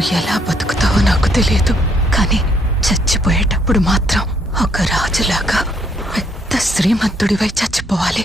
నువ్వు ఎలా బతుకుతావో నాకు తెలియదు, కానీ చచ్చిపోయేటప్పుడు మాత్రం ఒక రాజులాగా పెద్ద శ్రీమంతుడివై చచ్చిపోవాలి.